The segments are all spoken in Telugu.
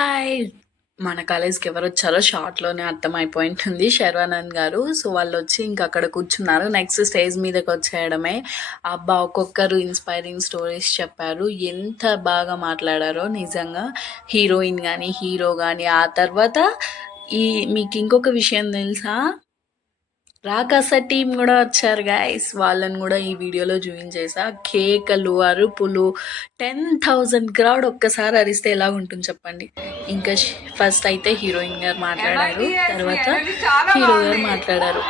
హాయ్! మన కాలేజ్‌కి ఎవరొచ్చారో షార్ట్‌లోనే అర్థమైపోయుంటుంది. శర్వానంద్ గారు. సో, వాళ్ళొచ్చి ఇంక అక్కడ కూర్చున్నారు. నెక్స్ట్ స్టేజ్ మీదకొచ్చేయడమే. అబ్బా! ఒక్కొక్కరు ఇన్‌స్పైరింగ్ స్టోరీస్ చెప్పారు. ఎంత బాగా మాట్లాడారో నిజంగా. హీరోయిన్ గానీ, హీరో గానీ, ఆ తర్వాత మీకింకొక విషయం తెలుసా? రాకాస టీమ్ గూడా వచ్చారు గైస్. వాళ్ళని గూడా ఈ వీడియోలో చూయించేసా. కేకలు, అరుపులు 10,000 క్రౌడ్ ఒక్కసారి అరిస్తే ఎలాగుంటుంది చెప్పండి. ఇంకా ఫస్ట్ అయితే హీరోయిన్ గారు మాట్లాడారు. తర్వాత హీరో గారు మాట్లాడారు.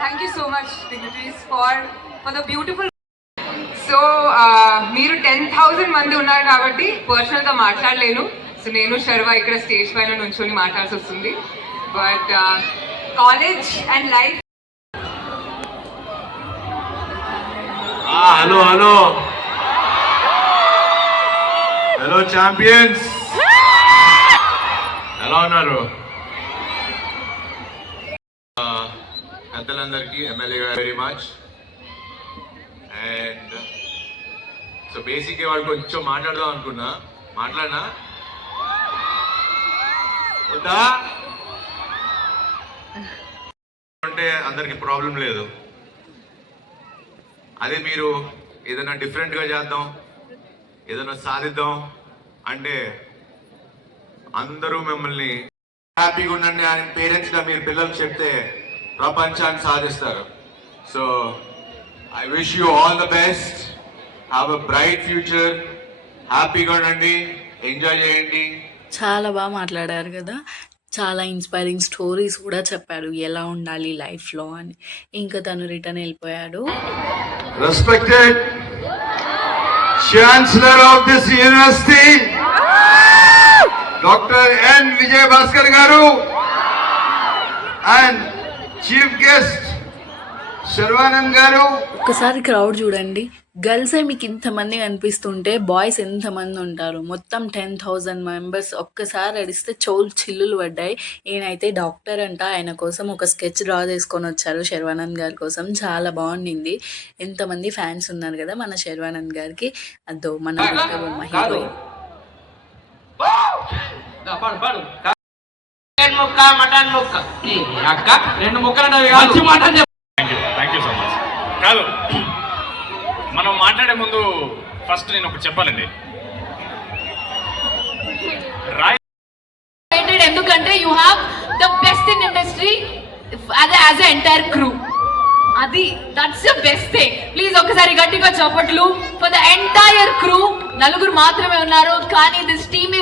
Thank you so much, dignitaries, for the beautiful. So మీరు 10,000 మంది ఉన్నారు కాబట్టి పర్సనల్గా మాట్లాడలేను. సో నేను శర్వ ఇక్కడ స్టేజ్ పైన నుంచొని మాట్లాడాల్సి వస్తుంది. But college and life. Hello hello hello champions, ఎలా ఉన్నారు? పెద్దలందరికీ, ఎమ్మెల్యే గారు వెరీ మచ్. అండ్ సో బేసిక్గా వాళ్ళు కొంచెం మాట్లాడదాం అనుకున్నా, మాట్లాడినా వద్దా అంటే అందరికి ప్రాబ్లం లేదు. అదే మీరు ఏదైనా డిఫరెంట్గా చేద్దాం, ఏదైనా సాధిద్దాం అంటే అందరూ మిమ్మల్ని హ్యాపీగా ఉండండి అని పేరెంట్స్గా మీరు పిల్లలకు చెప్తే ప్రపంచాన్ని సాధిస్తారు. So I wish you all the best, have a bright future, హ్యాపీగా ఉండండి, ఎంజాయ్ చేయండి. చాలా బాగా మాట్లాడారు కదా. చాలా ఇన్స్పైరింగ్ స్టోరీస్ కూడా చెప్పారు ఎలా ఉండాలి లైఫ్లో అని. ఇంకా తను రిటర్న్ వెళ్ళిపోయాడు. Respected chancellor of this university doctor N Vijay Bhaskar garu and chief guest Sharwanand గారు. ఒక్కసారి క్రౌడ్ చూడండి. గర్ల్సే మీకు ఇంతమంది కనిపిస్తుంటే బాయ్స్ ఎంతమంది ఉంటారు? మొత్తం 10,000 మెంబర్స్ ఒక్కసారి అడిస్తే చెవులు చిల్లులు పడ్డాయి. ఈయనైతే డాక్టర్ అంట, ఆయన కోసం ఒక స్కెచ్ డ్రా చేసుకొని వచ్చారు శర్వానంద్ గారి కోసం. చాలా బాగుండింది. ఎంతమంది ఫ్యాన్స్ ఉన్నారు కదా మన శర్వానంద్ గారికి. అదో మన బొమ్మ heroine. Thank you so much. కాదు, మనం మాట్లాడే ముందు ఫస్ట్ నేను ఒకటి చెప్పాలండి. ఎందుకంటే you have the best in industry as a entire crew. అది that's the best thing. Please ఒకసారి గట్టిగా చప్పట్లు ఫర్ ద ఎంటైర్ క్రూ. నలుగురు మాత్రమే ఉన్నారు కానీ దిస్ టీమ్